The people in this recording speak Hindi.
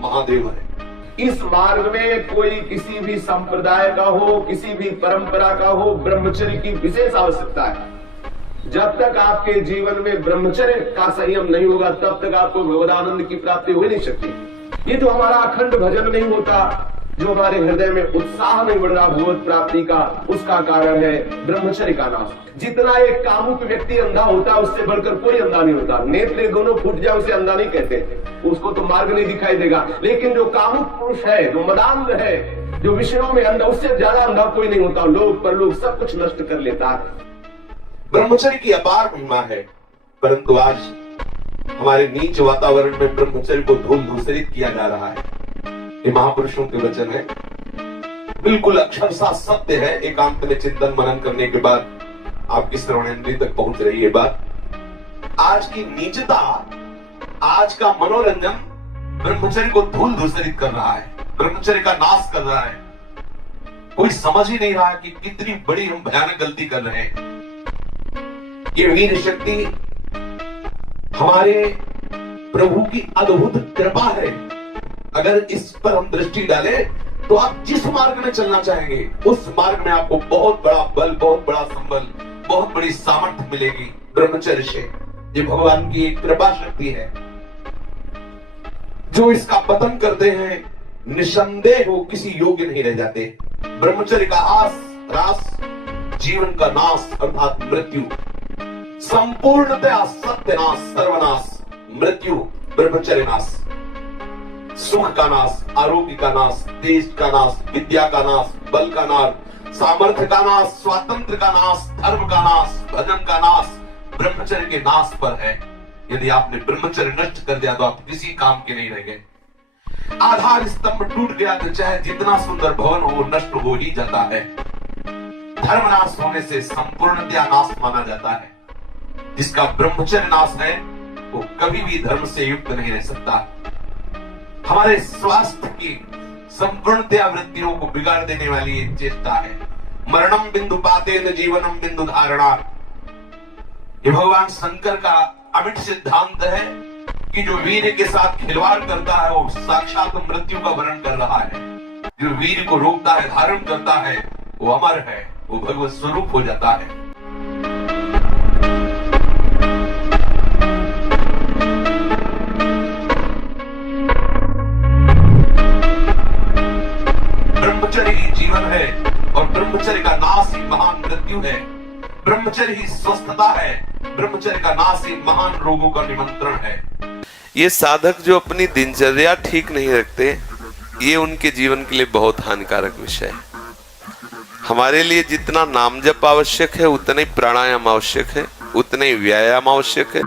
महादेव है। इस मार्ग में कोई किसी भी संप्रदाय का हो, किसी भी परंपरा का हो, ब्रह्मचर्य की विशेष आवश्यकता है। जब तक आपके जीवन में ब्रह्मचर्य का संयम नहीं होगा तब तक आपको भगवदानंद की प्राप्ति हो नहीं सकती। ये जो हमारा अखंड भजन नहीं होता, जो हमारे हृदय में उत्साह नहीं बढ़ रहा भगवत प्राप्ति का, उसका कारण है ब्रह्मचर्य का नाश। जितना एक कामुक व्यक्ति अंधा होता है उससे बढ़कर कोई अंधा नहीं होता। नेत्र दोनों फूट जाए उसे अंधा नहीं कहते, उसको तो मार्ग नहीं दिखाई देगा। लेकिन जो कामुक पुरुष है, जो मदांध है, जो विषयों में अंधा, उससे ज्यादा अंधा कोई नहीं होता। लोक परलोक सब कुछ नष्ट कर लेता है। ब्रह्मचर्य की अपार महिमा है, परंतु आज हमारे नीच वातावरण में ब्रह्मचर्य को धूल धूसरित किया जा रहा है। ये महापुरुषों के वचन है, बिल्कुल अक्षरशः सत्य है। एकांत में चिंतन मनन करने के बाद आपकी श्रवणेंद्रिय तक पहुंच रही है बात। आज की नीचता, आज का मनोरंजन ब्रह्मचर्य को धूल धूसरित कर रहा है, ब्रह्मचर्य का नाश कर रहा है। कोई समझ ही नहीं रहा कि कितनी बड़ी हम भयानक गलती कर रहे हैं। ये वीर शक्ति हमारे प्रभु की अद्भुत कृपा है। अगर इस पर हम दृष्टि डालें तो आप जिस मार्ग में चलना चाहेंगे उस मार्ग में आपको बहुत बड़ा बल, बहुत बड़ा संबल, बहुत बड़ी सामर्थ्य मिलेगी ब्रह्मचर्य से। ये भगवान की एक कृपा शक्ति है। जो इसका पतन करते हैं निसंदेह वो किसी योग्य नहीं रह जाते। ब्रह्मचर्य का रास जीवन का नाश अर्थात मृत्यु, संपूर्णतया सत्यनाश, सर्वनाश, मृत्यु, ब्रह्मचर्य नाश, सुख का नाश, आरोग्य का नाश, तेज का नाश, विद्या का नाश, बल का नाश, सामर्थ्य का नाश, स्वातंत्र का नाश, धर्म का नाश, भजन का नाश ब्रह्मचर्य के नाश पर है। यदि आपने ब्रह्मचर्य नष्ट कर दिया तो आप किसी काम के नहीं रह गए। आधार स्तंभ टूट गया तो चाहे जितना सुंदर भवन हो वो नष्ट हो ही जाता है। धर्म नाश होने से संपूर्णतया नाश माना जाता है। जिसका ब्रह्मचर्य नाश है वो कभी भी धर्म से युक्त नहीं रह सकता। हमारे स्वास्थ्य की संपूर्णतया वृत्तियों को बिगाड़ देने वाली एक चेष्टा है। मरणम बिंदु पातेन जीवनम बिंदु धारणा। ये भगवान शंकर का अमिट सिद्धांत है कि जो वीर के साथ खिलवाड़ करता है वो साक्षात मृत्यु का वर्ण कर रहा है। जो वीर को रोकता है, धारण करता है, वो अमर है, वो भगवत स्वरूप हो जाता है। ब्रह्मचर्य ही जीवन है और ब्रह्मचर्य का नाश ही महान मृत्यु है। ब्रह्मचर्य ही स्वस्थता है, ब्रह्मचर्य का नाश ही महान रोगों का निमंत्रण है। ये साधक जो अपनी दिनचर्या ठीक नहीं रखते, ये उनके जीवन के लिए बहुत हानिकारक विषय है। हमारे लिए जितना नाम जप आवश्यक है उतना ही प्राणायाम आवश्यक है, उतना ही व्यायाम आवश्यक है।